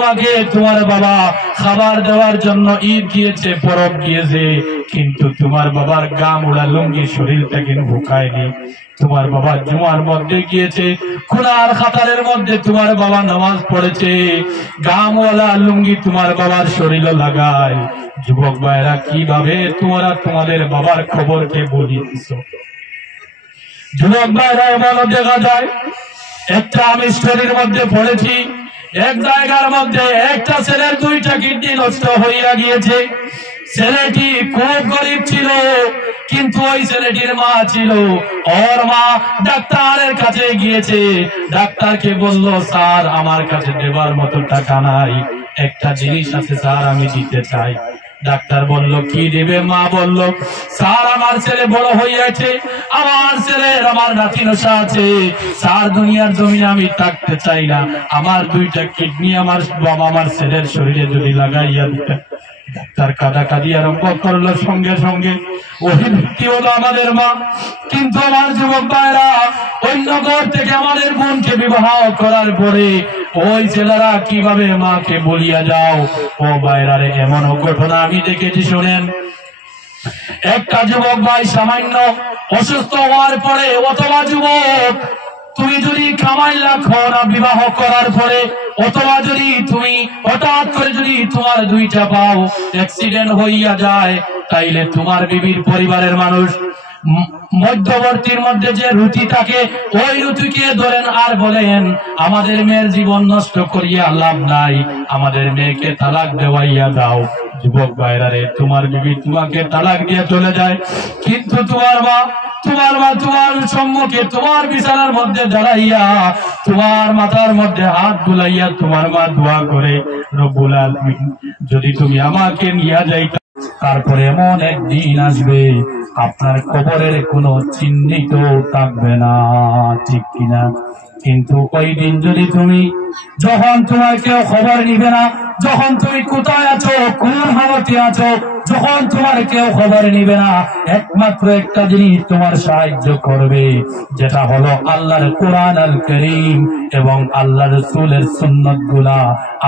তোমাকে তোমার বাবা খাবার দেওয়ার জন্য ঈদ গিয়েছে, পরব গিয়েছে, কিন্তু তোমার বাবার গাম ওড়া লুঙ্গি শরীরটাকে ঢুকায়নি। তোমার বাবা জুমার মধ্যে গিয়েছে, খুনার খাতারের মধ্যে তোমার বাবা নামাজ পড়েছে, গামওয়ালা লুঙ্গি তোমার বাবার শরীরে লাগায়। যুবক ভাইরা, কিভাবে তোমরা তোমাদের বাবার খবরকে বলিয়ে দিচ্ছ? যুবক ভাইরা, এমনও দেখা যায়, একটা আমি স্টোরির মধ্যে পড়েছি, এক জায়গার মধ্যে একটা ছেলের 2টা কিডনি নষ্ট হইয়া গিয়েছে। ছেলেটি খুব গরিব ছিল, কিন্তু ওই ছেলেটির মা ছিল, ওর মা ডাক্তারের কাছে গিয়েছে, ডাক্তারকে বলল, স্যার আমার কাছে দেবার মতো টাকা নাই, একটা জিনিস আছে স্যার আমি দিতে চাই। ডাক্তার বলল, কি দিবে? মা বলল, স্যার আমার ছেলে বড় হইয়াছে, আমার ছেলের আমার নাতি নশা আছে, স্যার দুনিয়ার জমিনে আমি থাকতে চাই না, আমার 2টা কিডনি আমার বাবা আমার ছেলের শরীরে যদি লাগাইয়া দিতে। ডাক্তার কাঁদাকাঁদি আরম্ভ করলো, সঙ্গে সঙ্গে ওই ব্যক্তি হলো আমাদের মা। কিন্তু আমার যুবক ভাইরা, অন্য ঘর থেকে আমাদের বোনকে বিবাহ করার পরে ওই ছেলেরা কিভাবে মাকে বলিয়া যাও। ও ভাইরারে, এমন ঘটনা আমি দেখেছি, শোনেন। একটা যুবক ভাই সামান্য অসুস্থ হওয়ার পরে, অথবা যুবক তুমি যদি কামাই রাখো না বিবাহ করার পরে, অথবা যদি তুমি হঠাৎ করে যদি তোমার 2টা পাও অ্যাক্সিডেন্ট হইয়া যায়, তাইলে তোমার বিবির পরিবারের মানুষ মধ্যবর্তীর মধ্যে যে রুটি থাকে, ওই রুটিকে ধরেন আর বলেন, আমাদের মেয়ের জীবন নষ্ট করিয়া লাভ নাই, আমাদের মেয়েকে তালাক দেওয়াইয়া দাও। যুবক ভাইরারে, তোমার বিবি তোমাকে তালাক দিয়ে চলে যায়, কিন্তু তোমার মা তোমার সম্মুখে তোমার বিছানার মধ্যে দাঁড়াইয়া তোমার মাথার মধ্যে হাত বুলাইয়া তোমার মা দোয়া করে, রব্বুল আলামিন যদি তুমি আমাকে নিয়ে যাইতা, তারপরে এমন একদিন আসবে আপনার কবরের কোনো চিহ্নিত থাকবে না, ঠিক কিনা? কিন্তু ওই দিন যদি তুমি, যখন তোমার কেউ খবর নিবে না, যখন তুমি কোথায় আছো, কোন হালতে আছো, যখন তোমার কেউ খবর নিবে না, একমাত্র একটা জিনিস তোমার সাহায্য করবে, যেটা হলো আল্লাহর কোরআন আল কারীম এবং আল্লাহ রাসূলের সুন্নাত গুলা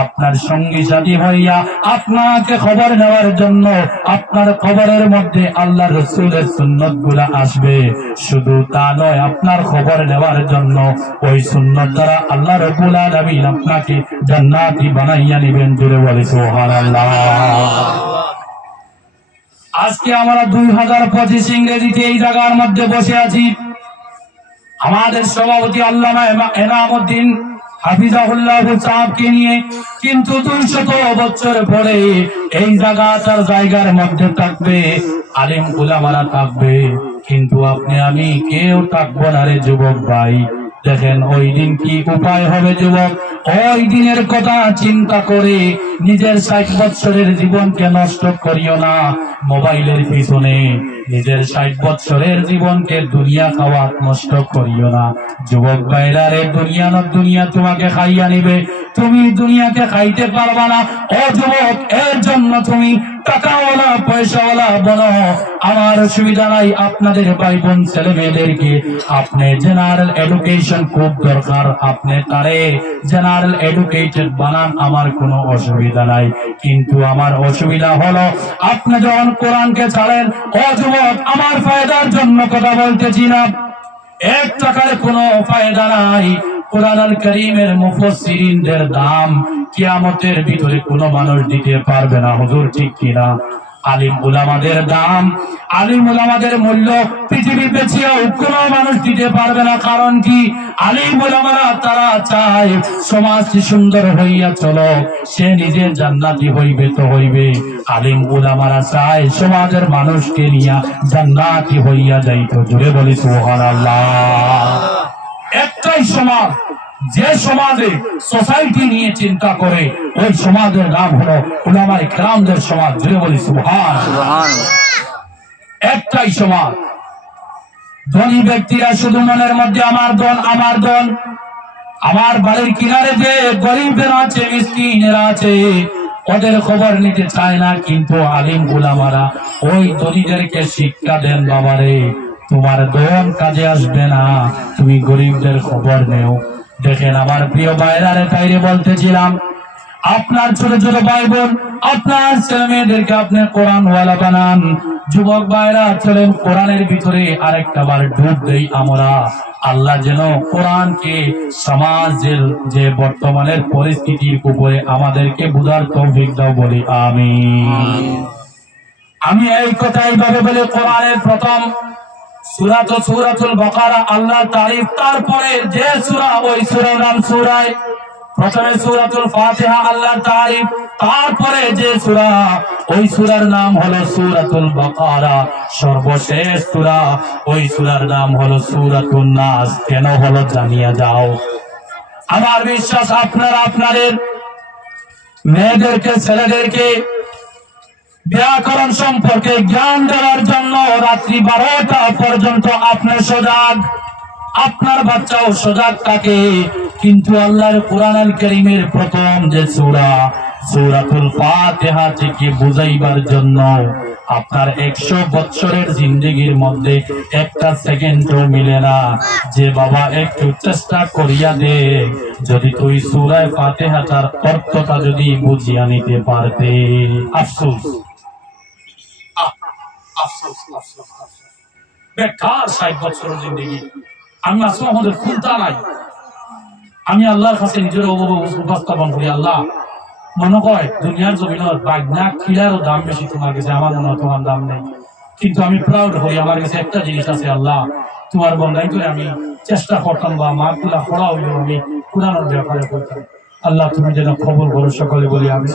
আপনার সঙ্গী সাথী হইয়া আপনাকে খবর নেওয়ার জন্য আপনার খবরের মধ্যে আল্লাহ রাসূলের সুন্নাত গুলা আসবে। শুধু তা নয়, আপনার খবর নেওয়ার জন্য ওই সুন্নাত দ্বারা আল্লাহ রাব্বুল আলামিন আপনাকে জান্নাতি বানাইয়া নেবেন। জোরে বলি সুবহানাল্লাহ। আজকে আমরা 2025 ইংরেজিতে এই জায়গার মধ্যে বসে আছি, আমাদের সভাপতি আল্লামা এনামউদ্দিন হাফিজাহুল্লাহ সাহেবকে নিয়ে, কিন্তু 200 বছর পরে এই জায়গার মধ্যে থাকবে আলেম উলামারা থাকবে, কিন্তু আপনি আমি কেউ থাকবো না রে যুবক ভাই। দেখেন ওই দিন কি উপায় হবে যুবক, ওই দিনের কথা চিন্তা করে নিজের 60 বছরের জীবনকে নষ্ট করিও না মোবাইলের পিছনে, নিজের 60 বছরের জীবনকে দুনিয়া খাওয়া নষ্ট করিও না। যুবক ভাইরা রে, দুনিয়া তোমাকে খাইয়া নিবে, তুমি দুনিয়াকে খাইতে পারবা না। ও যুবক, এর জন্য তুমি টাকাওয়ালা পয়সাওয়ালা বলো, আমার অসুবিধা নাই। আপনাদের ভাই বোন ছেলে মেয়েদেরকে আপনি জেনারেল এডুকেশন খুব দরকার, আপনি তারে জেনারেল এডুকেটেড বানান, আমার কোনো অসুবিধা নাই। কিন্তু আমার অসুবিধা হলো আপনি যখন কোরআনকে ছাড়েন। ও যুবক, আমার ফায়দার জন্য কথা বলতেছি না, 1 টাকার কোনো ফায়দা নাই। কোরআন আল কারীমের মুফাসসিরিনদের দাম কিয়ামতের ভিতরে কোনো মানুষ দিতে পারবে না, হুজুর ঠিক কিনা? আলিম উলামাদের দাম, আলিম উলামাদের মূল্য পৃথিবী পেছিয়েও কোনো মানুষ দিতে পারবে না। কারণ কি? আলিম উলামারা তারা চায় সমাজ সুন্দর হইয়া চলো, সে নিজের জান্নাতি হইবে তো হইবে। আলিম উলামারা চায় সমাজের মানুষকে নিয়ে জান্নাতি হইয়া যাইতো। জোরে বলি সুবহানাল্লাহ। একটাই সমাজ, যে সমাজে সোসাইটি নিয়ে চিন্তা করে, ওই সমাজের নাম হলো উলামায়ে কেরামদের সমাজ। জোরে বলি সুবহানাল্লাহ। একটাই সমাজ। ধনী ব্যক্তিরা শুধু মনের মধ্যে আমার দল, আমার দল। আমার বাড়ির কিনারে যে গরিবরা আছে, মিসকিনেরা আছে, ওদের খবর নিতে চায় না। কিন্তু আলিম উলামারা ওই ধনীদেরকে শিক্ষা দেন, বাবারে তোমার দন কাজে আসবে না, তুমি গরিবদের খবর নেও। দেখেন আমার প্রিয় ভাইরা রে, তাইরে বলতেছিলাম, আপনার ছোট ছোট ভাই বোন, আপনার ছেলে মেয়েদেরকে আপনি কোরআনওয়ালা বানান। যুবক ভাইরা চলেন কোরআনের ভিতরে আরেকটা বার ডুব দেই আমরা। আল্লাহ যেন কোরআনকে সমাজের যে বর্তমানের পরিস্থিতির উপরে আমাদেরকে বুঝার তৌফিক দাও, বলি আমিন। আমি এই কথা এইভাবে বলে কোরআনের প্রথম সূরা তো সূরাতুল বাকারা, আল্লাহ তারিফ, তারপরে যে সূরা ওই সূরার নাম সূরায় প্রথমে সূরাতুল ফাতিহা আল্লাহ তারিফ, তারপরে যে সূরা ওই সূরার নাম হলো সূরাতুল বাকারা, সর্বশেষ সূরা ওই সূরার নাম হলো সূরাতুন নাস। কেন হলো জানিয়ে যাও। আমার বিশ্বাস আপনারা আপনাদের মেয়েদেরকে ছেলেদেরকে ব্যাকরণ সম্পর্কে জ্ঞান দেওয়ার জন্য রাত্রি 12টা পর্যন্ত আপনি সজাগ, আপনার বাচ্চাও সজাগ থাকে। কিন্তু আল্লাহর কোরআনুল কারীমের প্রথম যে সূরা সূরাতুল ফাতিহা থেকে বুঝাইবার জন্য আপনার 100 বছরের জিন্দেগির মধ্যে একটা সেকেন্ডও মিলে না যে বাবা একটু চেষ্টা করিয়া দে, যদি তুই সূরা ফাতিহাটার অর্থটা যদি বুঝিয়া নিতে পারতে। আফসোস আফসোস আফসোস বেকার 60 বছরের জিন্দেগি। আমি আসলে আমাদের খুলতা নাই। আমি আল্লাহর কাছে নিজের উপস্থাপন করি, আল্লাহ মনে হয় দুনিয়ার জমিনের বাগনা খিলারও দাম বেশি তোমার কাছে, আমার মনে হয় তোমার দাম নেই। কিন্তু আমি প্রাউড হই, আমার কাছে একটা জিনিস আছে, আল্লাহ তোমার বন্ধাই করে আমি চেষ্টা করতাম বা মা গুলা পড়া হইলেও আমি কোরআনের ব্যাপারে করতাম। আল্লাহ তুমি যেন কবুল করো, সকলে বলি আমি।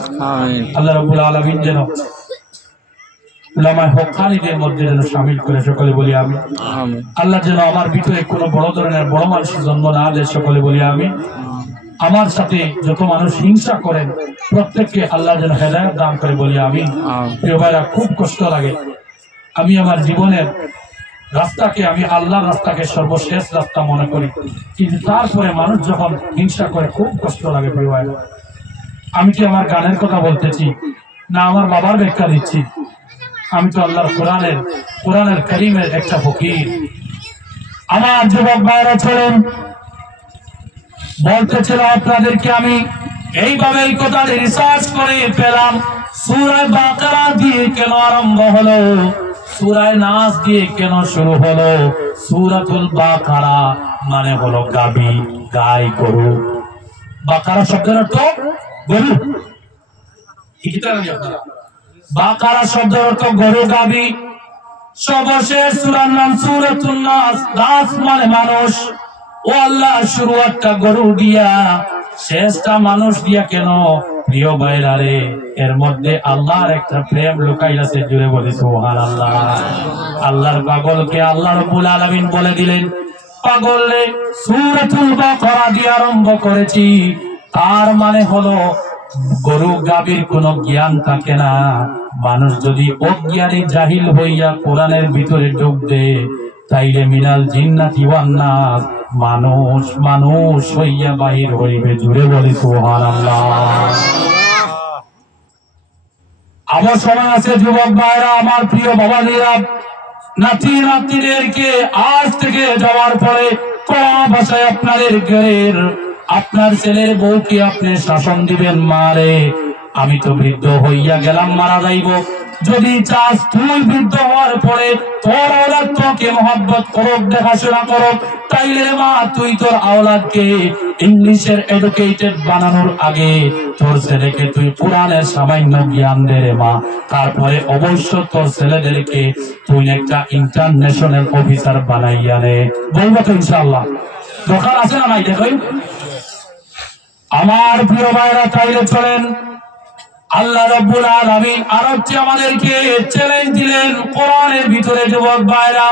আল্লাহ রাব্বুল আলামিন যেন উলামায়ে হক্কানীদের মধ্যে যেন শামিল করে, সকলে বলি আমি। আল্লাহ যেন আমার ভিতরে কোনো বড় ধরনের বড় মানুষের জন্ম না দেয়, সকলে বলি আমি। আমার সাথে যত মানুষ হিংসা করেন প্রত্যেককে আল্লাহ যেন হেদায়েত দান করে, বলি আমি। প্রিয় ভাইরা, খুব কষ্ট লাগে। আমি আমার জীবনের রাস্তাকে, আমি আল্লাহর রাস্তাকে সর্বশেষ রাস্তা মনে করি, কিন্তু তারপরে মানুষ যখন হিংসা করে খুব কষ্ট লাগে। প্রিয় ভাইরা, আমি কি আমার গানের কথা বলতেছি না আমার বাবার ব্যাখ্যা দিচ্ছি? আমি তো আল্লাহর কোরআনের কারীমের একটা ফকির। আমার যুবক ভাইরা চলেন, বলতেছিল আপনাদেরকে আমি এইভাবে এই কথা রিসার্চ করে পেলাম। সূরা বাকারা দিয়ে কেন আরম্ভ হলো, সূরা নাস দিয়ে কেন শুরু হলো? সূরাতুল বাকারা মানে হলো গাবি, গাই, গরু। বাকারা শব্দের অর্থ গরু। বাকারা শব্দের অর্থ গরু, গাবি। সর্বশেষ সূরার নাম সূরাতুন নাস, নাস মানে মানুষ। ও আল্লাহ, শুরুয়াতটা গরু দিয়া, শেষটা মানুষ দিয়া কেন? প্রিয় ভাইরা রে, এর মধ্যে আল্লাহর একটা প্রেম লুকাই আছে, জুড়ে বলি সুবহানাল্লাহ। আল্লাহর পাগলকে আল্লাহ রাব্বুল আলামিন বলে দিলেন, পাগলে সূরাতুল বাকারা দিয়ে আরম্ভ করেছি। তার মানে হলো গরু গাভীর কোনো জ্ঞান থাকে না। মানুষ যদি অজ্ঞানী জাহিল হইয়া কোরআনের ভিতরে ঢুক দেয়, তাইলে মিনাল জিন্নাতি ওয়ান নাস, মানুষ মানুষ হইয়া বাহির হইবে, জুড়ে বলি সুবহানাল্লাহ। আমার সময় আছে যুবক ভাইরা, আমার প্রিয় বাবাজিরা, নাতি নাতিদেরকে আজ থেকে যাওয়ার পরে কোন ভাষায় আপনাদের ঘরের আপনার ছেলের বউকে আপনি শাসন দিবেন, মারে আমি তো বৃদ্ধ হইয়া গেলাম, মারা যাইব, যদি চাস তুই বৃদ্ধ হওয়ার পরে তোর আওলাদ তোকে মহব্বত করুক, দেখাশোনা করুক, তাইলে মা তুই তোর আওলাদকে ইংলিশের এডুকেটেড বানানোর আগে তোর ছেলেকে তুই কোরআনের সামান্য জ্ঞান দে রে মা। তারপরে অবশ্য তোর ছেলেদেরকে তুই একটা ইন্টারন্যাশনাল অফিসার বানাইয়া নে। বলবো তো ইনশাআল্লাহ? দরকার আছে না নাই? দেখুন আমার প্রিয় ভাইরা, তাইলে চলেন আল্লাহ রাব্বুল আলামিন আরবটি আমাদেরকে চ্যালেঞ্জ দিলেন কোরআনের ভিতরে। যুবক ভাইরা,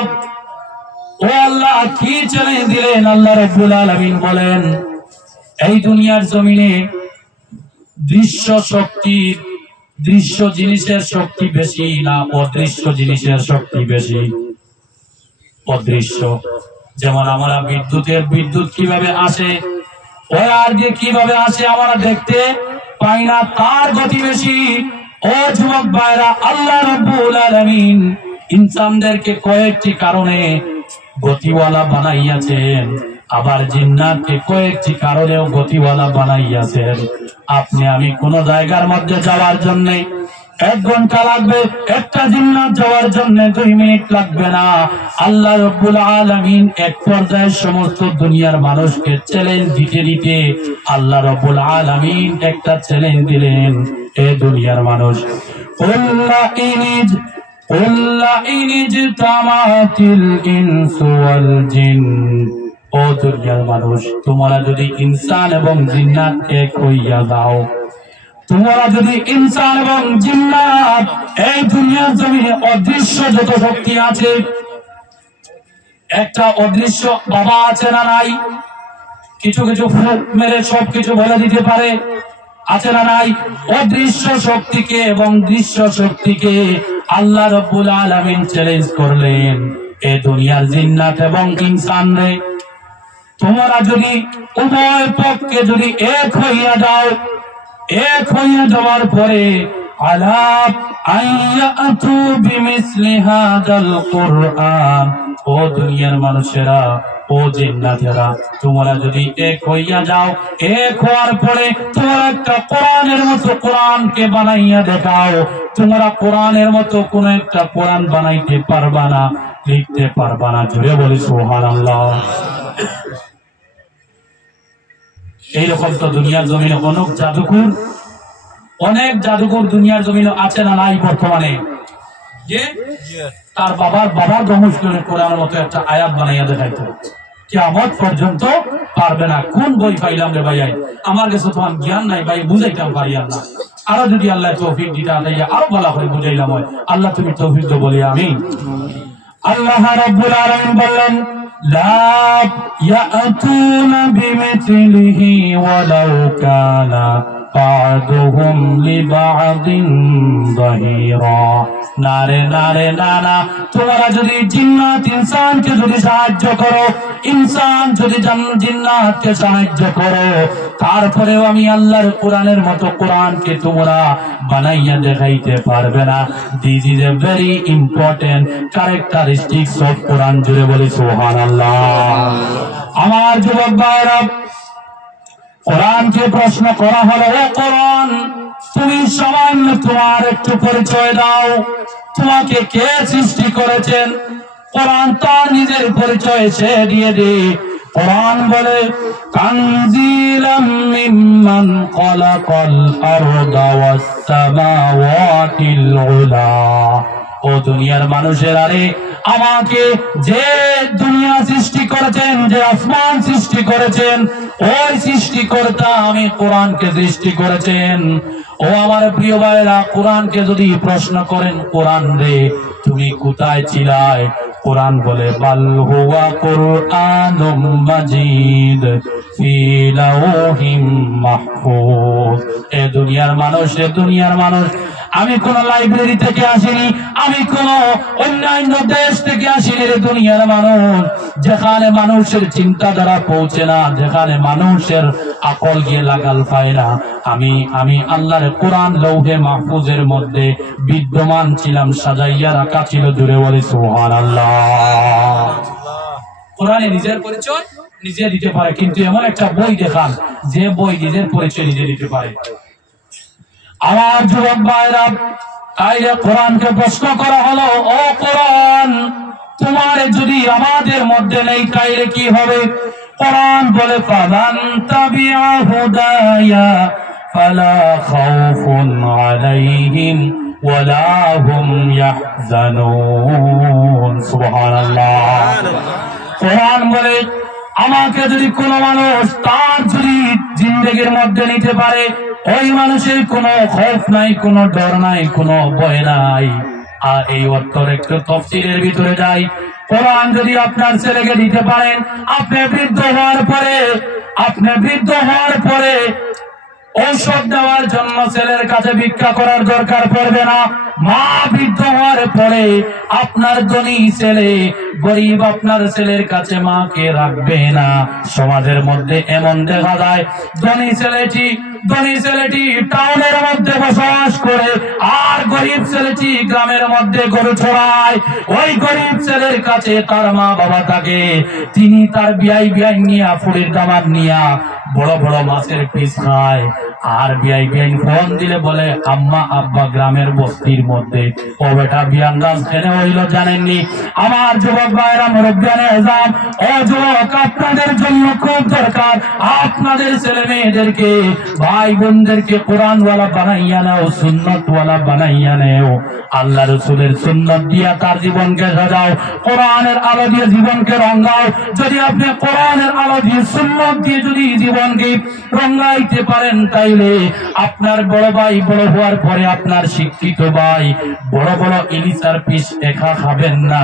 ও আল্লাহ কি চ্যালেঞ্জ দিলেন? আল্লাহ রাব্বুল আলামিন বলেন, এই দুনিয়ার জমিনে দৃশ্য জিনিসের শক্তি বেশি না অদৃশ্য জিনিসের শক্তি বেশি? অদৃশ্য। যেমন আমরা বিদ্যুৎ কিভাবে আসে, ওয়ার দিয়ে কিভাবে আসে আমরা দেখতে পাই না, তার গতি বেশি। ও যুবক ভাইরা, আল্লাহ রাব্বুল আলামিন ইনসানদেরকে কয়েকটি কারণে গতিওয়ালা বানাইয়াছেন। আবার জিন্নাতকে কয়েকটি কারণেও গতিওয়ালা বানাইয়াছেন। আপনি আমি কোন জায়গার মধ্যে যাওয়ার জন্য 1 ঘন্টা লাগবে, একটা জিন্নাত যাওয়ার জন্য 2 মিনিট লাগবে না। আল্লাহ রাব্বুল আলামিন এক পর্যায়ে সমস্ত দুনিয়ার মানুষকে চ্যালেঞ্জ দিতে দিতে আল্লাহ রাব্বুল আলামিন একটা চ্যালেঞ্জ দিলেন, এ দুনিয়ার মানুষ, ও দুনিয়ার মানুষ, তোমরা যদি ইনসান এবং জিন্নাত এক হইয়া যাও, তোমরা যদি ইনসান এবং জিন্নাত এই দুনিয়ার জমিনে অদৃশ্য যত শক্তি আছে, একটা অদৃশ্য বাবা আছে না নাই? কিছু কিছু ফুক মেরে সবকিছু বলে দিতে পারে, আছে না নাই? অদৃশ্য শক্তিকে এবং দৃশ্য শক্তিকে আল্লাহ রাব্বুল আলামিন চ্যালেঞ্জ করলেন, এই দুনিয়ার জিন্নাত এবং ইনসান রে, তোমরা যদি উভয় পক্ষে যদি এক হইয়া যাও, এক হইয়া যাওয়ার পরে আলা আইয়াতু বিমিসলি হাদাল কুরআন, ও দুনিয়ার মানুষেরা, ও জিন্নাতেরা, তোমরা যদি এক হইয়া যাও, এক হওয়ার পরে তোমরা একটা কোরআনের মতো কোরআনকে বানাইয়া দেখাও। তোমরা কোরআনের মতো কোন একটা কোরআন বানাইতে পারবা না, লিখতে পারবা না। জোরে বলি সুবহানাল্লাহ। এইরকম তো দুনিয়ার জমিনে অনেক জাদুকর দুনিয়ার জমিনে আছে না নাই বর্তমানে? যে তার বাবার গমুষ্কনে কোরআনের মতো একটা আয়াত বানাইয়া দেখাইতো, কিয়ামত পর্যন্ত পারবে না। কোন বই পাইলাম রে ভাই, আমার কাছে তো জ্ঞান নাই ভাই, বুঝাইতাম পারিয়াম না। আরো যদি আল্লাহ তৌফিক দিতে আরো ভালো করে বুঝাইলাম হয়। আল্লাহ তুমি তৌফিক তো বলি আমিন। আল্লাহ রাব্বুল আলামিন বললেন, লা ইয়াতুনা বিমিথলিহি ওয়ালাউ কানা বা'দুহুম লিবা'দিন যাহিরা। নারে নারে নানা, তোমরা যদি জিন্নাত ইনসানকে যদি সাহায্য করো, ইনসান যদি জিন্নাতকে সাহায্য করো, তারপরেও আমি আল্লাহর কোরআনের মতো কোরআনকে তোমরা বানাইয়া দেখাইতে পারবে না। This is a very important characteristics of Quran. জুড়ে বলি সুবহানাল্লাহ। আমার যুবক ভাইরা, কোরআনকে প্রশ্ন করা হলো, ও কোরআন, তুমি সামান্য তোমার একটু পরিচয় দাও, তোমাকে কে সৃষ্টি করেছেন? কোরআন তার নিজের পরিচয় সে দিয়ে দে। কোরআন বলে, তানজিলাম মিম্মান খালাকাল আরদা ওয়াস সামাওয়াতিল উলা। ও দুনিয়ার মানুষের, আরে আমাকে যে দুনিয়া সৃষ্টি করেছেন, যে আসমান সৃষ্টি করেছেন, ওই সৃষ্টিকর্তা আমি কোরআনকে সৃষ্টি করেছেন। ও আমার প্রিয় ভাইরা, কোরআনকে যদি প্রশ্ন করেন, কোরআন রে তুমি কোথায় ছিলাই? কোরআন বলে, বাল হুয়া কুরআনুম মাজিদ ফি লাওহিম মাহফুজ। এ দুনিয়ার মানুষ, এ দুনিয়ার মানুষ, আমি কোন লাইব্রেরি থেকে আসিনি, আমি কোন অন্যান্য দেশ থেকে আসিনি রে দুনিয়ার মানুষ। যেখানে মানুষের চিন্তাধারা পৌঁছে না, যেখানে মানুষের আকল গিয়ে লাগাল পায় না, আমি আল্লাহর কোরআন লৌহে মাহফুজের মধ্যে বিদ্যমান ছিলাম, সাজাইয়া রাখা ছিল। জুড়ে বলি সুবহানাল্লাহ। কোরআনে নিজের পরিচয় নিজে দিতে পারে, কিন্তু এমন একটা বই দেখান যে বই নিজের পরিচয় নিজে দিতে পারে। আমার যুবক ভাইরা, তাইলে কোরআনকে প্রশ্ন করা হলো, ও কোরআন, তোমার যদি আমাদের মধ্যে নেই তাইলে কি হবে? কোরআন বলে, ফামান তাবিআ হুদায়া ফালা খাউফুন আলাইহিম ওয়ালা হুম ইয়াহজানুন। সুবহানাল্লাহ। কোরআন বলে, আমাকে যদি কোন মানুষ তার যদি জিন্দেগির মধ্যে নিতে পারে, ওই মানুষের কোনো খৌফ নাই, কোনো ডর নাই, কোনো ভয় নাই। আর এই অর্থের একটু তাফসীরের ভিতরে যাই। কোরআন যদি আপনার ছেলেকে দিতে পারেন, আপনি বৃদ্ধ হওয়ার পরে ঔষধ দেওয়ার জন্য ছেলের কাছে ভিক্ষা করার দরকার পড়বে না। মা বৃদ্ধ হওয়ার পরে আপনার ধনী ছেলে গরিব আপনার ছেলের কাছে মাকে রাখবে না। সমাজের মধ্যে এমন দেখা যায় ধনী ছেলেটি টাউনের মধ্যে বসবাস করে আর গরিব ছেলেটি গ্রামের মধ্যে গরু ছড়ায়। ওই গরিব ছেলের কাছে তার মা বাবা থাকে, তিনি তার বিয়াই নিয়া ফুলের দাবার নিয়া বড় বড় মাছের পিস খায়। আর বিয়াই ফোন দিলে বলে আম্মা আব্বা গ্রামের বস্তির মধ্যে ও বেটা বিয়ান রাজ খেলে হইল জানেননি। আমার যুবক ভাইরা মুরব্বিয়ানে আজম, ও যুবক আপনাদের জন্য খুব দরকার আপনাদের ছেলে মেয়েদেরকে ভাই বোনদেরকে কোরআনওয়ালা বানাইয়া নেও, সুন্নতওয়ালা বানাইয়া নেও। আল্লাহ রসুলের সুন্নত দিয়া তার জীবনকে সাজাও, কোরআনের আলো দিয়ে জীবনকে রঙাও। যদি আপনি কোরআনের আলো দিয়ে সুন্নত দিয়ে যদি জীবনকে রঙাইতে পারেন তাইলে আপনার বড় ভাই বড় হওয়ার পরে আপনার শিক্ষিত ভাই বড় বড় ইলিশার পিস একা খাবেন না।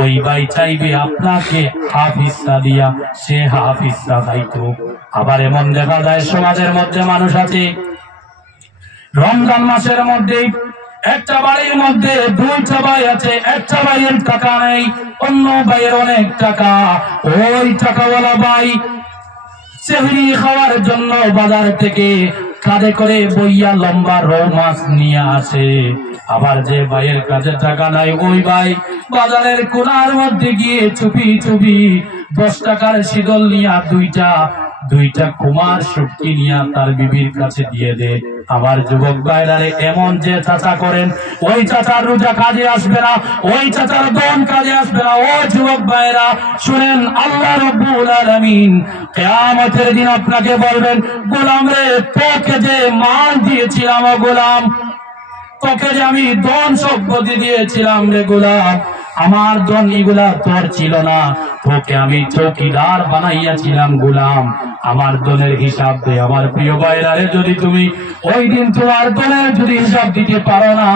ওই ভাই চাইবে আপনাকে হাফিজা দিয়া সে হাফিজা খাইতো। আবার এমন দেখা যায় সমাজের মধ্যে মানুষ আছে রমজান মাসের মধ্যে একটা বাড়ির মধ্যে দুইটা ভাই আছে, একটা ভাইয়ের টাকা নেই, অন্য ভাইয়ের অনেক টাকা। ওই টাকাওয়ালা ভাই সেহরি খাওয়ার জন্য বাজার থেকে কাঁধে করে বইয়া লম্বা রৌ মাছ নিয়ে আসে। আবার যে ভাইয়ের কাছে টাকা নাই ওই ভাই বাজারের কোনার মধ্যে গিয়ে চুপি 10 টাকার শীতল নিয়া দুইটা কুমার শুটকি নিয়া তার বিবির কাছে দিয়ে দেয়। আমার যুবক ভাইরারে এমন যে চাচা করেন ওই চাচার রোজা কাজে আসবে না, ওই চাচার দন কাজে আসবে না। ও যুবক ভাইরা শুনেন, আল্লাহ রাব্বুল আলামিন কিয়ামতের দিন আপনাকে বলবেন, গোলাম রে তোকে যে মাল দিয়েছিলাম, ও গোলাম তোকে যে আমি দন সম্পত্তি দিয়েছিলাম রে গোলাম, আমার দন এগুলা তোর ছিল না, তোকে আমি চৌকিদার বানাইয়াছিলাম গোলাম, আমার দনের হিসাব দে। আমার প্রিয় ভাইরা রে, যদি তুমি ওই দিন তোমার দনের যদি হিসাব দিতে পারো না,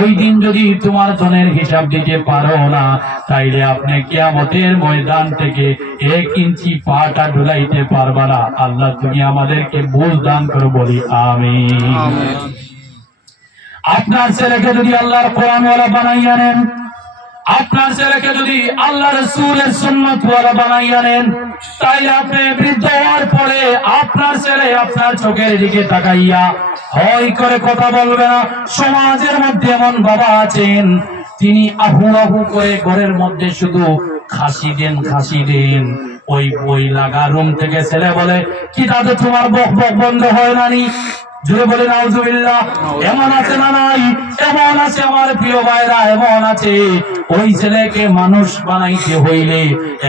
ওই দিন যদি তোমার দনের হিসাব দিতে পারো না, তাইলে আপনি কিয়ামতের ময়দান থেকে 1 ইঞ্চি পাটা ঢুলাইতে পারবা না। আল্লাহ তুমি আমাদেরকে বুঝ দান করো, বলি আমিন। আপনার ছেলেকে যদি আল্লাহর কোরআনওয়ালা বানাইয়া নেন, আপনার ছেলেকে যদি আল্লাহ রাসূলের সুন্নতওয়ালা বানাইয়া নেন, তাইলে আপনি বৃদ্ধ হওয়ার পরে আপনার ছেলে আপনার চোখের দিকে তাকাইয়া হয় করে কথা বলবে না। সমাজের মধ্যে এমন বাবা আছেন, তিনি আহু আহু করে ঘরের মধ্যে শুধু খাসি দেন। ওই বই লাগা রুম থেকে ছেলে বলে, কি দাদু তোমার বক বক বন্ধ হয় নানি? জুড়ে বলে নাউজুবিল্লাহ। এমন আছে না নাই? এমন আছে আমার প্রিয় ভাইরা, এমন আছে। ওই ছেলেকে মানুষ বানাইতে হইলে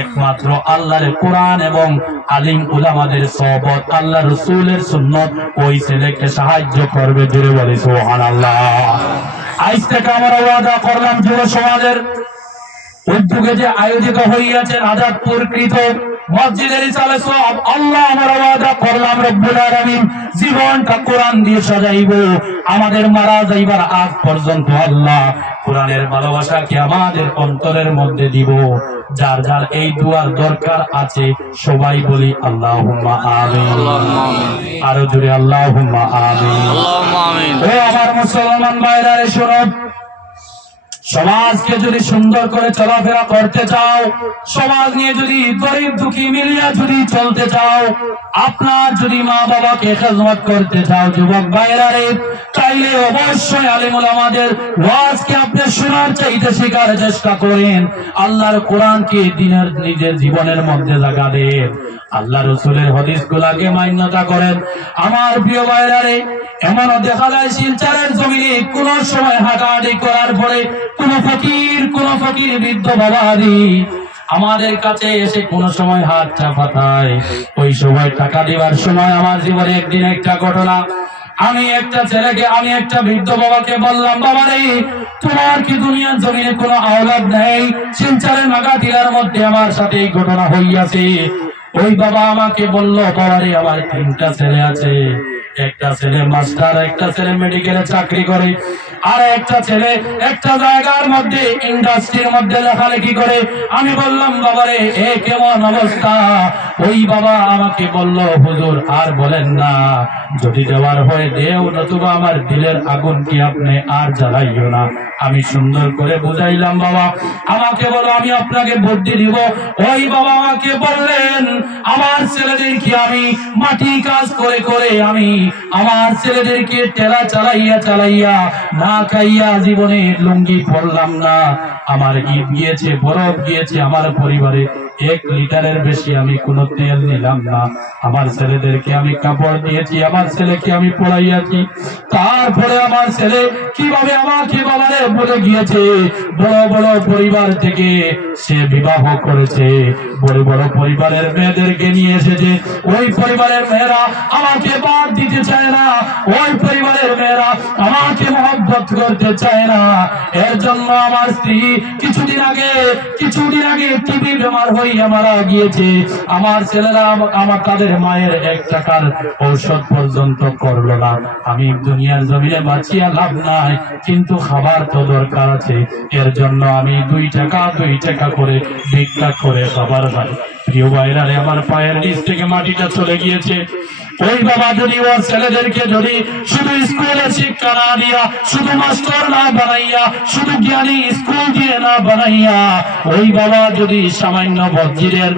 একমাত্র আল্লাহর কোরআন এবং আলিম উলামাদের সোহবত, আল্লাহ রাসূলের সুন্নাত ওই ছেলেকে সাহায্য করবে। জুড়ে বলে সুবহানাল্লাহ। আজ থেকে আমরা ওয়াদা করলাম যুব সমাজের উদ্যোগে যে আয়োজিত হইয়াছে আজাদপুর কৃত মসজিদের ইসালে সব আল্লাহ আমরা ওয়াদা করলাম রব্বুল আলামিন জীবনটা কোরআন দিয়ে সাজাইব। আমাদের মারা যাইবার আগ পর্যন্ত আল্লাহ কোরআনের ভালোবাসাকে আমাদের অন্তরের মধ্যে দিব। যার যার এই দুয়ার দরকার আছে সবাই বলি আল্লাহুম্মা আমিন। আরো জোরে আল্লাহুম্মা আমিন। ও আমার মুসলমান ভাইরা রে, শোনো, সমাজকে যদি সুন্দর করে চলাফেরা করতে চাও, সমাজ নিয়ে যদি গরিব দুঃখী মিলিয়ে যদি চলতে চাও, আপনার যদি মা বাবাকে খেদমত করতে চাও যুবক ভাইরা রে, তাইলে অবশ্যই আলিম উলামাদের ওয়াজকে আপনি শোনার চাইতে শেখার চেষ্টা করেন। আল্লাহর কোরআনকে দিনের নিজের জীবনের মধ্যে জায়গা দেন। আল্লাহ রাসূলের হাদিসগুলোকে মান্যতা করেন। আমার প্রিয় ভাইরা রে, এমনও দেখা যায় শিলচরের জমিনে কোন সময় হাঁটাহাঁটি করার পরে কোন ফকির বৃদ্ধ বাবারি আমাদের কাছে এসে কোন সময় হাত চাপাতায়। ওই সময় টাকা দেওয়ার সময় আমার জীবনে একদিন একটা ঘটনা, আমি একটা বৃদ্ধ বাবাকে বললাম, বাবা রে তোমার কি দুনিয়ার জমিনে কোনো আওলাদ নেই? শিলচরের নাগাটিলার মধ্যে আমার সাথে এই ঘটনা হইয়াছে। ওই বাবা আমাকে বলল, বাবা রে আমার 3টা ছেলে আছে, একটা ছেলে মাস্টার, একটা ছেলে মেডিকেলে চাকরি করে, আর একটা ছেলে একটা জায়গার মধ্যে ইন্ডাস্ট্রির মধ্যে লেখালেখি করে। আমি বললাম, বাবারে এ কেমন অবস্থা? ওই বাবা আমাকে বলল, হুজুর আর বলেন না, যদি দেওয়ার হয় দেও, নতুবা আমার দিলের আগুনকে আপনি আর জ্বালাইও না। আমি সুন্দর করে বুঝাইলাম, বাবা আমাকে বলো, আমি আপনাকে বুদ্ধি দিব। ওই বাবা আমাকে বললেন, আমার ছেলেদেরকে আমি মাটি কাজ করে করে আমি আমার ছেলেদেরকে টেলা চালাইয়া চালাইয়া না খাইয়া জীবনে লুঙ্গি পরলাম না। আমার ঈদ গিয়েছে, বরফ গিয়েছে, আমার পরিবারে 1 লিটারের বেশি আমি কোনো তেল নিলাম না। আমার ছেলেদেরকে আমি কাপড় দিয়েছি, আমার ছেলেকে আমি পড়াইয়াছি। তারপরে আমার ছেলে কিভাবে আমাকে বাবারে বলে গিয়েছে, বড় বড় পরিবার থেকে সে বিবাহ করেছে, বড় বড় পরিবারের মেয়েদেরকে নিয়ে এসেছে। ওই পরিবারের মেয়েরা আমাকে বাদ দিতে চায় না, ওই পরিবারের মেয়েরা আমাকে মহব্বত করতে চায় না। এর জন্য আমার স্ত্রী কিছুদিন আগে টিবি বেমার হইয়া মারা গিয়েছে। আমার ছেলেরা আমার তাদের মায়ের 1 টাকার ঔষধ পর্যন্ত করলো না। আমি দুনিয়ার জমিনে বাঁচিয়া লাভ নাই, কিন্তু খাবার তো দরকার আছে। এর জন্য আমি 2 টাকা করে ভিক্ষা করে খাবার পাই। প্রিয় ভাইরা, আমার পায়ের নিচ থেকে মাটিটা চলে গিয়েছে। ওই বাবা যদি ওর ছেলেদেরকে যদি শুধু স্কুলে শিক্ষা না দিয়া, শুধু মাস্টার না বানাইয়া, শুধু জ্ঞানী স্কুল দিয়ে না বানাইয়া, ওই বাবা যদি সামান্য মসজিদের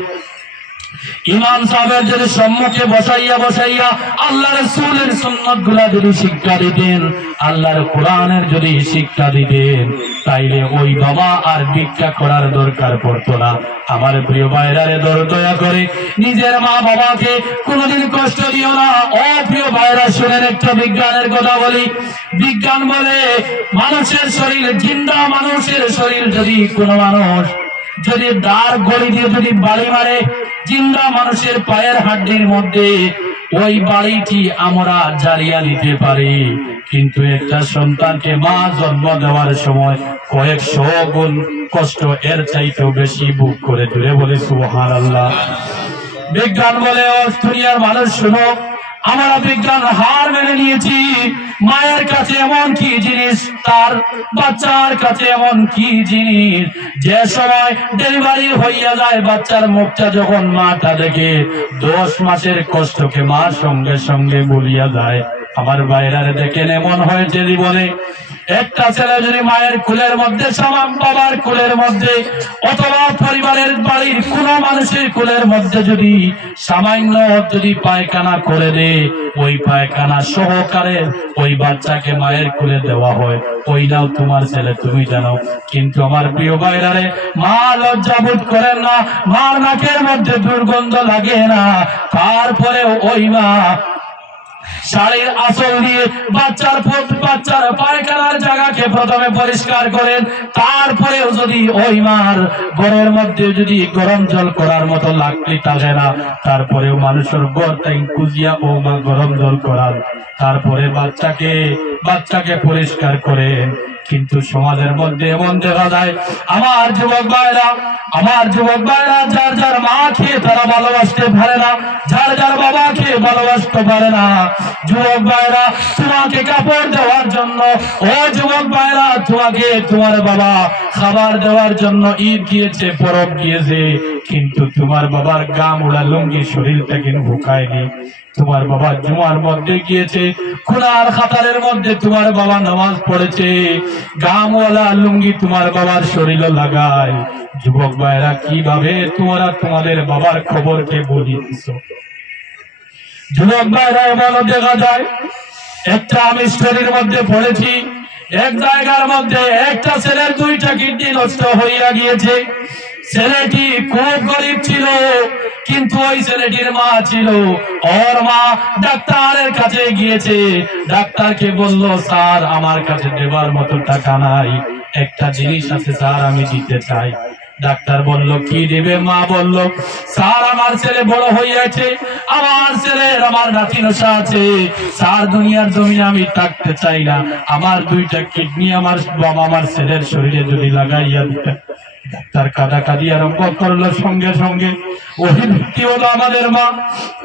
ইমাম সাহেবের যদি সম্মুখে বসাইয়া বসাইয়া আল্লাহ রাসূলের সুন্নাত গুলা যদি শিক্ষা দিতেন, আল্লাহর কোরআনের যদি শিক্ষা দিতেন, তাইলে ওই বাবা আর ভিক্ষা করার দরকার পড়তো না। আমার প্রিয় ভাইরা, দয়া করে নিজের মা বাবাকে কোনোদিন কষ্ট দিও না। ও প্রিয় ভাইরা, শুনেন একটা বিজ্ঞানের কথা বলি। বিজ্ঞান বলে, মানুষের শরীর, জিন্দা মানুষের শরীর যদি কোনো মানুষ যদি দাঁড় গড়ি দিয়ে যদি বাড়ি মারে জিন্দা মানুষের পায়ের হাড্ডির মধ্যে, ওই বাড়িটি আমরা জ্বালিয়ে নিতে পারি। কিন্তু একটা সন্তানকে মা জন্ম দেওয়ার সময় কয়েকশো গুণ কষ্ট এর চাইতেও বেশি বুক করে তুলে বলে সুবহানাল্লাহ। বিজ্ঞান বলে, দুনিয়ার মানুষ শুনো, আমরা বিজ্ঞান হার মেনে নিয়েছি। মায়ের কাছে এমন কি জিনিস, তার বাচ্চার কাছে এমন কি জিনিস, যে সময় ডেলিভারি হইয়া যায়, বাচ্চার মুখটা যখন মাটা দেখে 10 মাসের কষ্টকে মা সঙ্গে সঙ্গে ভুলিয়া যায়। আমার বাইরে দেখেন, এমন হয়েছে জীবনে একটা ছেলে যদি মায়ের কুলের মধ্যে, বাবার কুলের মধ্যে, অথবা পরিবারের বাড়ির কোন মানুষের কুলের মধ্যে যদি সামান্য যদি পায়খানা করে দে, ওই পায়খানা সহকারে ওই বাচ্চাকে মায়ের কুলে দেওয়া হয়, ওই নাও তোমার ছেলে, তুমি জানো। কিন্তু আমার প্রিয় ভাইরারে, মা লজ্জাবোধ করেন না, মার নাকের মধ্যে দুর্গন্ধ লাগে না, তারপরে ওই মা শাড়ির আঁচল দিয়ে বাচ্চার পায়খানার জায়গাকে প্রথমে পরিষ্কার করেন। তারপরেও যদি ওই মার ঘরের মধ্যে যদি গরম জল করার মতো লাগতে থাকে না, তারপরেও মানুষের গড় তাই কুজিয়া ও মা গরম জল করার, তারপরে বাচ্চাকে পরিষ্কার করেন। কিন্তু সমাজের মধ্যে এমন দেখা যায়, আমার যুবক ভাইরা যার যার মা খেয়ে তারা ভালোবাসতে পারে না, যার যার বাবা খেয়ে ভালোবাসতে পারে না। যুবক ভাইরা, তোমাকে কাপড় দেওয়ার জন্য, ও যুবক ভাইরা, তোমাকে তোমার বাবা খাবার দেওয়ার জন্য ঈদ গিয়েছে, পরব গিয়েছে, কিন্তু তোমার বাবার গাম ওড়া লুঙ্গি শরীরটা কিন্তু ঢুকায়নি। তোমার বাবা জুমার মধ্যে গিয়েছে, খুনার খাতারের মধ্যে তোমার বাবা নামাজ পড়েছে, গামওয়ালা লুঙ্গি তোমার বাবার শরীরে লাগায়। যুবক ভাইরা, কিভাবে তোমরা তোমাদের বাবার খবরকে বলি দিচ্ছ? যুবক ভাইরা, এমনও দেখা যায়, একটা আমি স্টোরির মধ্যে পড়েছি, এক জায়গার মধ্যে একটা ছেলের 2টা কিডনি নষ্ট হইয়া গিয়েছে। ছেলেটি খুব গরিব ছিল, কিন্তু ওই ছেলেটির মা ছিল, ওর মা ডাক্তারের কাছে গিয়েছে, ডাক্তারকে বলল, স্যার আমার কাছে দেবার মতো টাকা নাই, একটা জিনিস আছে স্যার, আমি দিতে চাই। ডাক্তার বলল, কি দিবে? মা বলল, স্যার আমার ছেলে বড় হইয়াছে, আমার ছেলের আমার নাতি নশা আছে, স্যার দুনিয়ার জমিনে আমি থাকতে চাই না, আমার 2টা কিডনি আমার বাবা আমার ছেলের শরীরে যদি লাগাইয়া দিতে। ডাক্তার কাঁদাকাঁদি আরম্ভ করলো, সঙ্গে সঙ্গে ওই ব্যক্তি হলো আমাদের মা।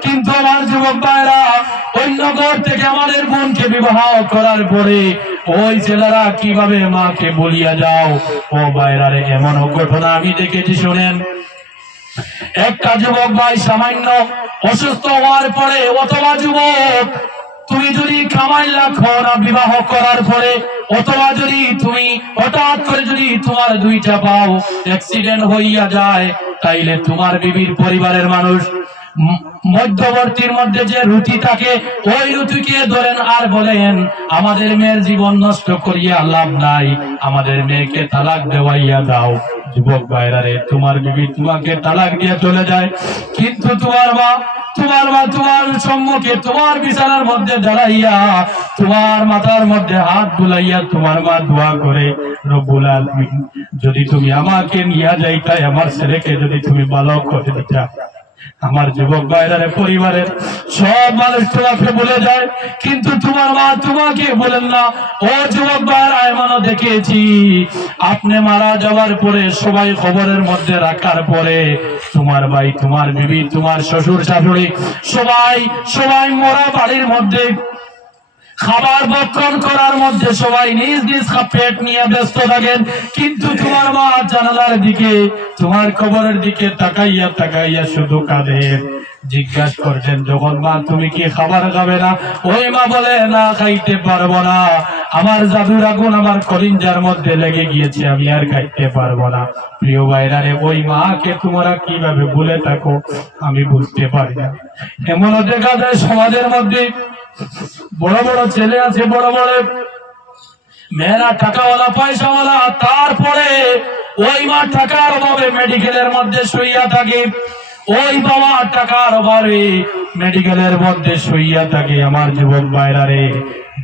কিন্তু আমার যুবক ভাইরা, অন্য ঘর থেকে আমাদের বোনকে বিবাহ করার পরে ওই ছেলেরা কিভাবে মাকে বলিয়া যাও। ও ভাইরা রে, এমন ঘটনা আমি দেখেছি, শোনেন। একটা যুবক ভাই সামান্য অসুস্থ হওয়ার পরে, অথবা যুবক তুমি যদি কামাই রাখো না বিবাহ করার পরে, অথবা যদি তুমি হঠাৎ করে যদি তোমার দুইটা পাও অ্যাক্সিডেন্ট হইয়া যায়, তাইলে তোমার বিবির পরিবারের মানুষ মধ্যবর্তীর মধ্যে যে রুটি থাকে ওই রুটিকে ধরেন আর বলেন আমাদের মেয়ের জীবন নষ্ট করিয়া লাভ নাই, আমাদের মেয়েকে তালাক দেওয়াইয়া দাও। যুবক ভাইরা রে, তোমার বিবি তোমাকে তালাক দিয়ে চলে যায়, কিন্তু তোমার মা তোমার সম্মুখে তোমার বিছানার মধ্যে দাঁড়াইয়া তোমার মাথার মধ্যে হাত বুলাইয়া তোমার মা দোয়া করে, রব্বুল আলামিন যদি তুমি আমাকে নিয়ে যাইতাই, আমার ছেলেকে যদি তুমি ভালো করে দিতা। আমার যুবক ভাইরারে, পরিবারের সব মানুষ তোমাকে বলে যায়, কিন্তু তোমার মা তোমাকে বলেন না। ও যুবক ভাইরা, এমনও দেখেছি আপনি মারা যাওয়ার পরে সবাই খবরের মধ্যে রাখার পরে তোমার ভাই, তোমার বিবি, তোমার শ্বশুর শাশুড়ি সবাই মরা বাড়ির মধ্যে খাবার ভক্ষণ করার মধ্যে সবাই নিজ নিজ পেট নিয়ে ব্যস্ত থাকেন, কিন্তু তোমার মা জানালার দিকে তোমার কবরের দিকে তাকাইয়া শুধু কাঁদেন। জিজ্ঞাসা করছেন যখন, মা তুমি কি খাবার খাবে না? ওই মা বলে, না খাইতে পারবো না, আমার জাদুর আগুন আমার কলিজার মধ্যে লেগে গিয়েছে, আমি আর খাইতে পারবো না। প্রিয় ভাইরা রে, ওই মাকে তোমরা কিভাবে ভুলে থাকো আমি বুঝতে পারি না। এমনও দেখা যায় সমাজের মধ্যে বড় বড় ছেলে আছে, বড় বড় মেয়েরা টাকাওয়ালা পয়সাওয়ালা, তারপরে ওই মা টাকার অভাবে মেডিকেলের মধ্যে শুইয়া থাকে, ওই বাবা টাকার অভাবে মেডিকেলের মধ্যে শুইয়া থাকে। আমার যুবক ভাইরা রে,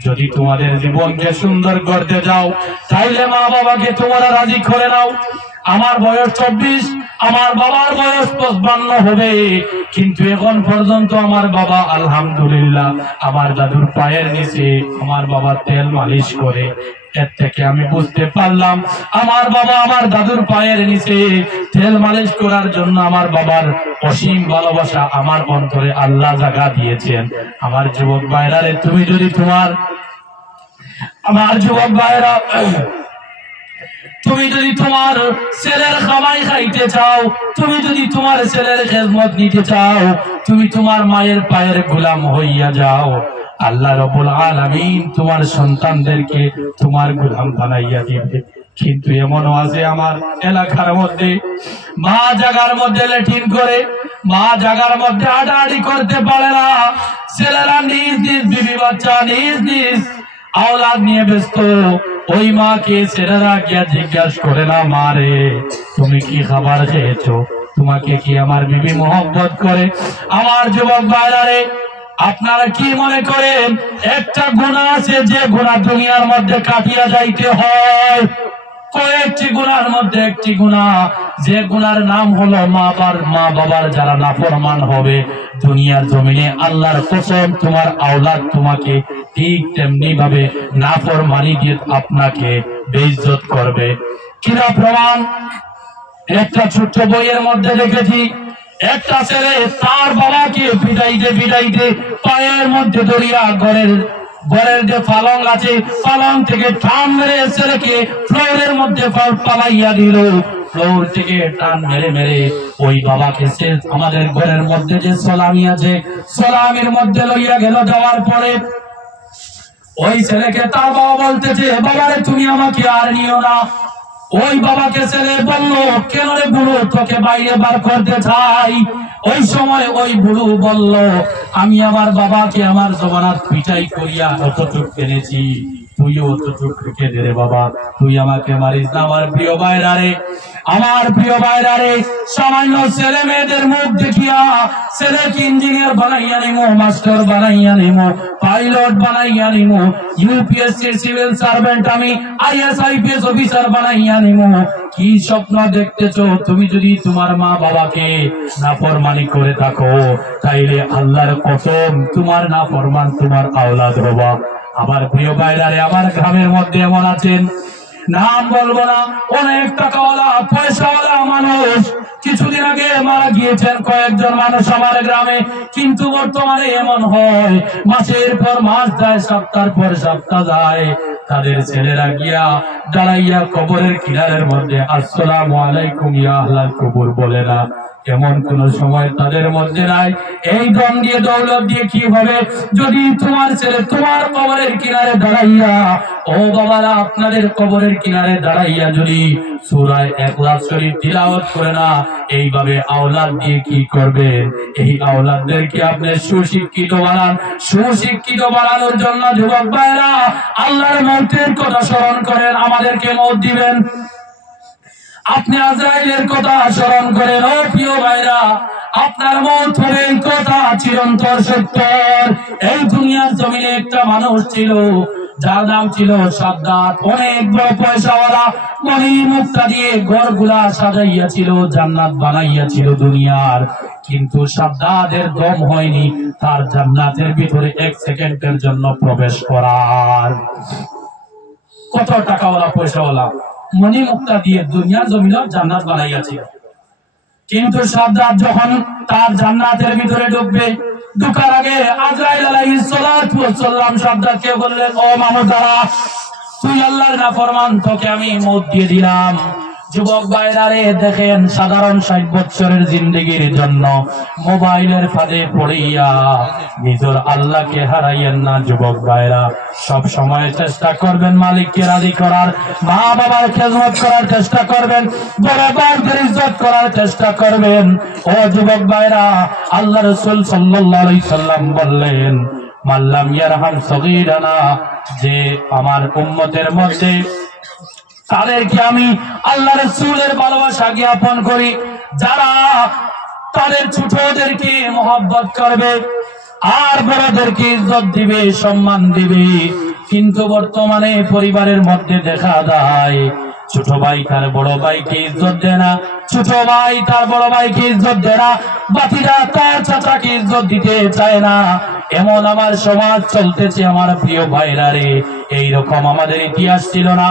যদি তোমাদের জীবনকে সুন্দর করতে যাও তাইলে মা বাবাকে তোমরা রাজি করে নাও। আমার বয়স 24, আমার বাবার বয়স 55 হবে, কিন্তু এখন পর্যন্ত আমার বাবা আলহামদুলিল্লাহ আমার দাদুর পায়ের নিচে আমার বাবা তেল মালিশ করে। এর থেকে আমি বুঝতে পারলাম আমার বাবা আমার দাদুর পায়ের নিচে তেল মালিশ করার জন্য আমার বাবার অসীম ভালোবাসা আমার অন্তরে আল্লাহ জায়গা দিয়েছেন। আমার যুবক ভাইরা রে, তুমি যদি তোমার ছেলের খামাই খাইতে চাও, তুমি যদি তোমার ছেলের খেদমত নিতে চাও, তুমি তোমার মায়ের পায়ের গোলাম হইয়া যাও, আল্লাহ রাব্বুল আলামিন তোমার সন্তানদেরকে তোমার গোলাম বানাইয়া দিবে। কিন্তু এমনও আছে আমার এলাকার মধ্যে, মা জায়গার মধ্যে ল্যাট্রিন করে, মা জায়গার মধ্যে হাঁটাহাঁটি করতে পারে না, ছেলেরা নিজ নিজ বিবি বাচ্চা নিজ নিজ আওলাদ নিয়ে ব্যস্ত। ওই মাকে ছেলেরা গিয়া জিজ্ঞাসা করে না, মা রে তুমি কি খাবার খেয়েছো? তোমাকে কি আমার বিবি মোহব্বত করে? আমার যুবক ভাইরা রে, আপনারা কি মনে করেন একটা গুনাহ আছে যে গুনাহ দুনিয়ার মধ্যে কাটিয়া যাইতে হয়? কয়েকটি গুনার মধ্যে একটি গুনাহ, যে গুনার নাম হলো মা বাবার যারা নাফরমান হবে দুনিয়ার জমিনে, আল্লাহর কসম তোমার আওলাদ তোমাকে ঠিক তেমনি ভাবে নাফরমানি দিয়ে আপনাকে বেইজ্জত করবে। কিরা প্রমাণ? একটা ছোট্ট বইয়ের মধ্যে দেখেছি, একটা ছেলে তার বাবাকে পিটাইতে পায়ের মধ্যে ধরিয়া ঘরের যে পালং আছে, পালং থেকে টান মেরে ছেলেকে ফ্লোরের মধ্যে পালাইয়া দিল। ফ্লোর থেকে টান মেরে ওই বাবাকে সে আমাদের ঘরের মধ্যে যে সালামি আছে, সালামির মধ্যে লইয়া গেল। যাওয়ার পরে ওই ছেলেকে তার বাবা বলতেছে, বাবারে তুমি আমাকে আর নিও না। ওই বাবাকে ছেলে বলল, কেন রে বুড়ো, তোকে বাইরে বার করতে চাই। ওই সময় ওই বুড়ো বলল, আমি আমার বাবাকে আমার জমানাত পিটাই করিয়া অতটুক এনেছি, তুইও অতটুক রেখে দে রে বাবা, তুই আমাকে মারিস না। আমার প্রিয় ভাইরা রে, সামান্য ছেলে মেয়েদের মুখ দেখিয়া ছেলেকে ইঞ্জিনিয়ার বানাইয়া নিমো, মাস্টার বানাইয়া নিমো, পাইলট বানাইয়া নিমো, ইউপিএসসি সিভিল সার্ভেন্ট, আমি আইএস আইপিএস অফিসার বানাইয়া নিমো। কি স্বপ্ন দেখতেছো? তুমি যদি তোমার মা বাবাকে নাফরমানি করে থাকো তাইলে আল্লাহর কসম তোমার নাফরমান তোমার আওলাদ বাবা। আমার প্রিয় ভাইরা রে, আমার গ্রামের মধ্যে এমন আছেন, নাম বলবো না, অনেক টাকাওয়ালা পয়সাওয়ালা মানুষ, কিছুদিন আগে মারা গিয়েছেন কয়েকজন মানুষ আমার গ্রামে। কিন্তু বর্তমানে এমন হয় মাসের পর মাস যায়, সপ্তাহের পর সপ্তাহ যায়, তাদের ছেলেরা গিয়া দাঁড়াইয়া কবরের কিনারের মধ্যে আসসালামু আলাইকুম ইয়া আহলাল কবর বলে না, এমন কোন সময় তাদের মধ্যে নাই। এই ধন দিয়ে দৌলত দিয়ে কি হবে? যদি তোমার ছেলে তোমার কবরের কিনারে দাঁড়াইয়া, ও বাবারা আপনাদের কবরের কিনারে দাঁড়াইয়া যদি সূরা ইখলাস শরীফ তিলাওয়াত করে না, এইভাবে আওলাদ দিয়ে কি করবে? এই আওলাদদেরকে আপনি সুশিক্ষিত বানান। সুশিক্ষিত বানানোর জন্য যুবক ভাইরা আল্লাহর মন্ত্রের কথা স্মরণ করেন। আমাদেরকে মওত দিবেন, আপনি আজরাইলের কথা স্মরণ করেন। ও প্রিয় ভাইরা, আপনার মওত হবে, এই কথা চিরন্তর সত্য। এই দুনিয়ার জমিনে একটা মানুষ ছিল, যার নাম ছিল সাদ্দাত। অনেক বড় পয়সাওয়ালা, মনি মুক্তা দিয়ে ঘরগুলা সাজাইয়াছিল, জান্নাত বানাইয়াছিল দুনিয়ার। কিন্তু সাদ্দাতের দম হয়নি তার জান্নাতের ভিতরে 1 সেকেন্ডের জন্য প্রবেশ করার। কত টাকাওয়ালা পয়সাওয়ালা, মনি মুক্তা দিয়ে দুনিয়ার জমিনে জান্নাত বানাইয়াছিল। কিন্তু সাদ্দাত যখন তার জান্নাতের ভিতরে ঢুকবে, ঢুকার আগে আজরাইল আলাইহিস সালাতু ওয়াস সালাম সাদ্দাতকে বললেন, ও মামুদারা, তুই আল্লাহর নাফরমান, তোকে আমি মওত দিয়ে দিলাম। যুবক ভাইরা রে, দেখেন সাধারণ 60 বছরের জিন্দেগির জন্য মোবাইলের ফাঁদে পড়িয়া নিজের আল্লাহকে হারাইয়েন না। যুবক ভাইরা সব সময় চেষ্টা করবেন মালিককে রাজি করার, মা বাবার খেদমত করার চেষ্টা করবেন, বড় বড়দের ইজ্জত করার চেষ্টা করবেন। ও যুবক ভাইরা, আল্লাহ রাসূল সাল্লাল্লাহু আলাইহি সাল্লাম বললেন, মাল্লাম ইয়ারহাম সগীরানা, যে আমার উম্মতের মধ্যে তাদেরকে আমি আল্লাহ রাসূলের ভালোবাসা জ্ঞাপন করি, যারা তাদের ছোটদেরকে মহব্বত করবে আর বড়দেরকে ইজ্জত দিবে, সম্মান দিবে। কিন্তু বর্তমানে পরিবারের মধ্যে দেখা যায় ছোট ভাই তার বড় ভাইকে ইজ্জত দেয় না, ছোট ভাই তার বড় ভাইকে ইজ্জত দেয় না, বাতিরা তার চাচাকে ইজ্জত দিতে চায় না। এমন আমার সমাজ চলতেছে আমার প্রিয় ভাইরা রে। এইরকম আমাদের ইতিহাস ছিল না।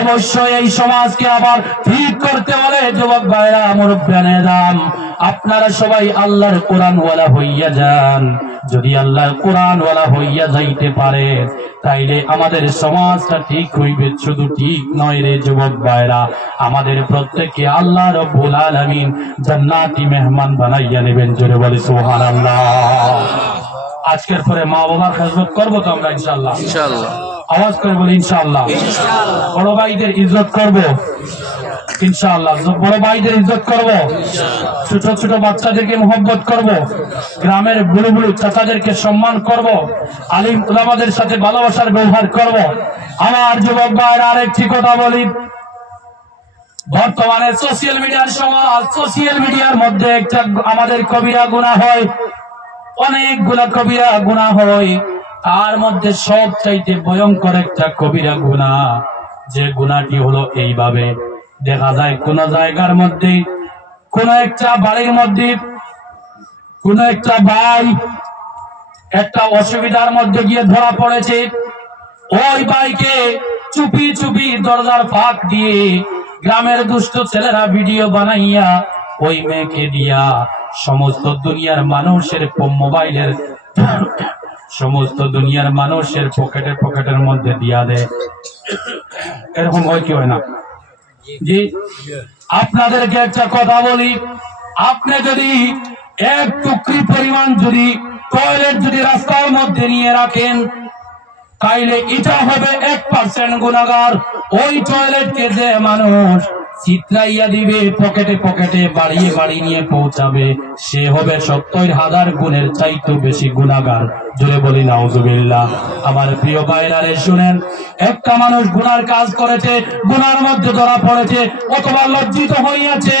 অবশ্যই এই সমাজকে আবার ঠিক করতে হলে যুবক ভাইরা, মুরব্বিয়ানেরাম, আপনারা সবাই আল্লাহর কোরআন ওয়ালা হইয়া যান। যদি আল্লাহর কোরআন ওয়ালা হইয়া যাইতে পারে, তাইলে আমাদের সমাজটা ঠিক হইবে। শুধু ঠিক নয় রে যুবক ভাইরা, আমাদের প্রত্যেককে আল্লাহ রব্বুল আলামিন জান্নাতি মেহমান বানাইয়া নেবেন। জোরে বলি সুবহানাল্লাহ। আজকের পরে মা বাবার খেদমত করবো তো আমরা ইনশাআল্লাহ। ইনশাআল্লাহ আওয়াজ করে বলি ইনশাআল্লাহ। বড় ভাইদের ইজ্জত করবো ইনশাআল্লাহ, বড় ভাইদের ইজ্জত করবো, ছোট ছোট বাচ্চাদেরকে মোহব্বত করবো, গ্রামের বুড়ো বুড়ো চাচাদেরকে সম্মান করবো, আলিম উলামাদের সাথে ভালোবাসার ব্যবহার করবো। আমার যুবক ভাইরা আরেকটি কথা বলি, বর্তমানে সোশ্যাল মিডিয়ার সমাজ, সোশ্যাল মিডিয়ার মধ্যে একটা আমাদের কবিরা গুনাহ হয়, অনেকগুলা কবিরা গুনাহ হয়। তার মধ্যে সবচাইতে ভয়ঙ্কর একটা কবিরা গুনাহ, যে গুনাহটি হলো এইভাবে, দেখা যায় কোন জায়গার মধ্যে, কোন একটা বাড়ির মধ্যে কোন একটা ভাই একটা অসুবিধার মধ্যে গিয়ে ধরা পড়েছে। ওই ভাইকে চুপি চুপি দরজার ফাঁক দিয়ে গ্রামের দুষ্ট ছেলেরা ভিডিও বানাইয়া ওই মেয়েকে দিয়া সমস্ত দুনিয়ার মানুষের মোবাইলের সমস্ত দুনিয়ার মানুষের পকেটের মধ্যে দিয়া দেয়। এরকম হয় কি হয় না? জি, আপনাদেরকে একটা কথা বলি, আপনি যদি এক টুকরি পরিমাণ যদি টয়লেট যদি রাস্তার মধ্যে নিয়ে রাখেন, তাইলে এটা হবে 1% গুনাহগার। ওই টয়লেটকে যে মানুষ চিত্রাইয়া দিবে, পকেটে পকেটে বাড়িয়ে বাড়ি নিয়ে পৌঁছাবে, সে হবে 70,000 গুণের চাইতে বেশি গুনাহগার। জোরে বলি নাউজুবিল্লাহ। আমার প্রিয় ভাইরা রে, শুনেন, একটা মানুষ গুনার কাজ করেছে, গুনার মধ্যে ধরা পড়েছে, অথবা লজ্জিত হইয়াছে,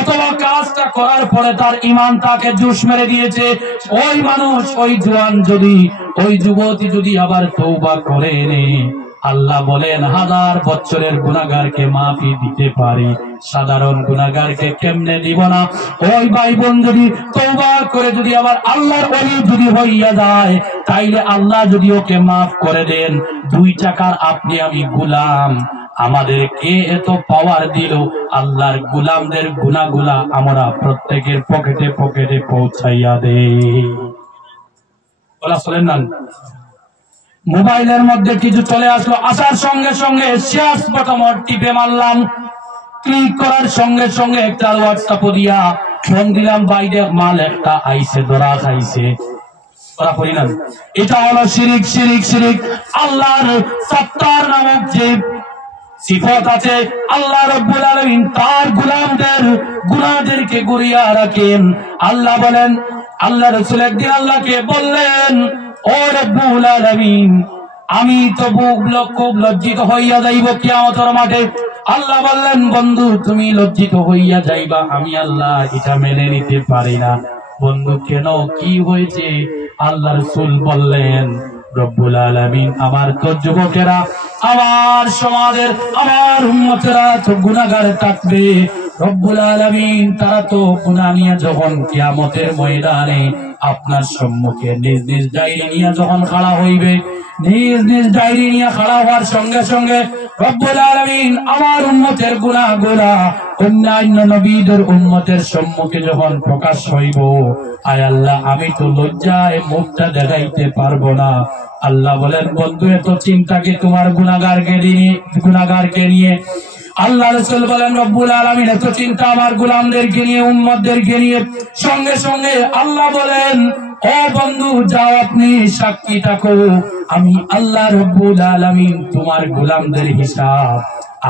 অথবা কাজটা করার পরে তার ঈমান তাকে জুস মেরে দিয়েছে, ওই মানুষ, ওই জওয়ান যদি, ওই যুবতী যদি আবার তওবা করে নে, আল্লাহ বলেন 1000 বছরের গুনাহগারকে মাফি দিতে পারি, সাধারণ গুনাহগারকে কেমনে দিব না? ওই ভাই বোন যদি তওবা করে যদি আবার আল্লাহর ওলি যদি হইয়া যায়, তাইলে আল্লাহ যদি ওকে মাফ করে দেন, 2 টাকার আপনি আমি গোলাম, আমাদের কে এত পাওয়ার দিল? আল্লাহর গোলামদের গুনাহগুলা আমরা প্রত্যেকের পকেটে পকেটে পৌঁছাইয়া দেই। বলা চলেন না? মোবাইলের মধ্যে কিছু চলে আসলো, আসার সঙ্গে সঙ্গে শেয়ার বাটন টিপে মারলাম, ক্লিক করার সঙ্গে সঙ্গে একটা হোয়াটসঅ্যাপ দিয়া ফোন দিলাম বাইরে মাল একটা আইছে ধরা খাইছে, ওরা করি না। এটা হলো শিরিক, শিরিক, শিরিক। আল্লাহর সত্তার নামক যে সিফত আছে, আল্লাহ রাব্বুল আলামিন তার গোলামদের গুনাহদেরকে গুরিয়া রাখেন। আল্লাহ বলেন, আল্লাহ রাসূল একদিন আল্লাহকে বললেন, ও রাব্বুল আলামিন, আমি তো খুব লজ্জিত হইয়া যাইব কিয়ামতের মাঠে। আল্লাহ বললেন, বন্ধু তুমি লজ্জিত হইয়া যাইবা, আমি আল্লাহ এটা মেনে নিতে পারি না। বন্ধু কেন, কি হয়েছে? আল্লাহ রাসূল বললেন, রব্বুল আলামিন আমার তো যুবকেরা, আমার সমাজের, আমার উম্মতেরা তো গুনাহগার থাকবে। রব্বুল আলামিন তারা তো গুনাহ নিয়ে যখন কিয়ামতের ময়দানে আপনার সম্মুখে নিজ নিজ ডায়েরি নিয়ে যখন খাড়া হইবে, নিজ নিজ ডায়েরি নিয়ে খাড়া হওয়ার সঙ্গে সঙ্গে রব্বুল আলামিন আমার উম্মতের গুনাহগুলা অন্যান্য নবীদের উম্মতের সম্মুখে যখন প্রকাশ হইব, আয় আল্লাহ আমি তো লজ্জায় মুখটা দেখাইতে পারবো না। আল্লাহ বলেন, বন্ধু এত চিন্তা কি তোমার গুনাহগারকে নিয়ে? আল্লাহ রাসূল বলেন, রব্বুল আলামিন এত চিন্তা আমার গোলামদেরকে নিয়ে, উম্মতদেরকে নিয়ে। সঙ্গে সঙ্গে আল্লাহ বলেন, ও বন্ধু যাও, আপনি সাক্ষী থাকো, আমি আল্লাহ রব্বুল আলামিন তোমার গোলামদের হিসাব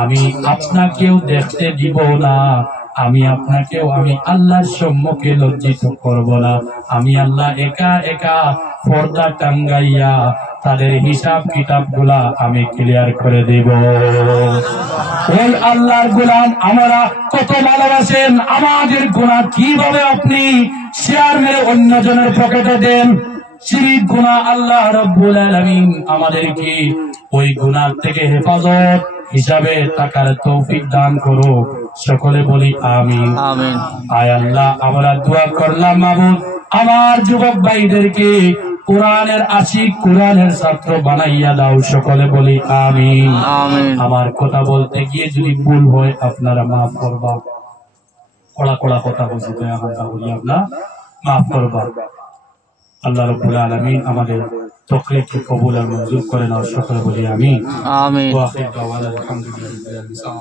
আমি আপনাকেও দেখতে দিব না, আমি আপনাকেও আমি আল্লাহর সম্মুখে লজ্জিত করব না। আমি আল্লাহ একা একা পর্দা টাঙ্গাইয়া তাদের হিসাব কিতাব গুলা আমি ক্লিয়ার করে দেব। ওই আল্লাহর গোলাম আমরা কত ভালোবাসেন, আমাদের গুনাহ কিভাবে আপনি শেয়ার মেরে অন্যজনের পকেটে দেন? শিরিক গুনাহ। আল্লাহ রাব্বুল আলামিন আমাদেরকে ওই গুনাহ থেকে হেফাজত হিসাবে থাকার তৌফিক দান করো। সকলে বলি আমিন, আমিন। আয় আল্লাহ আমরা দোয়া করলাম, মাবুদ আমার যুবক ভাইদেরকে কোরআনের আশিক, কোরআনের ছাত্র বানাইয়া দাও। সকলে বলি আমিন, আমিন। আমার কথা বলতে গিয়ে যদি ভুল হয় আপনারা মাফ করবা, কড়া কড়া কথা বলছি তো এখন তা বলি, আপনারা মাফ করবা। আল্লাহ রাব্বুল আলামিন আমাদের তকলিফকে কবুল আর মঞ্জুর করে নাও। সকলে বলি আমিন, আমিন। ওয়া আখির দাওয়ানা আলহামদুলিল্লাহ।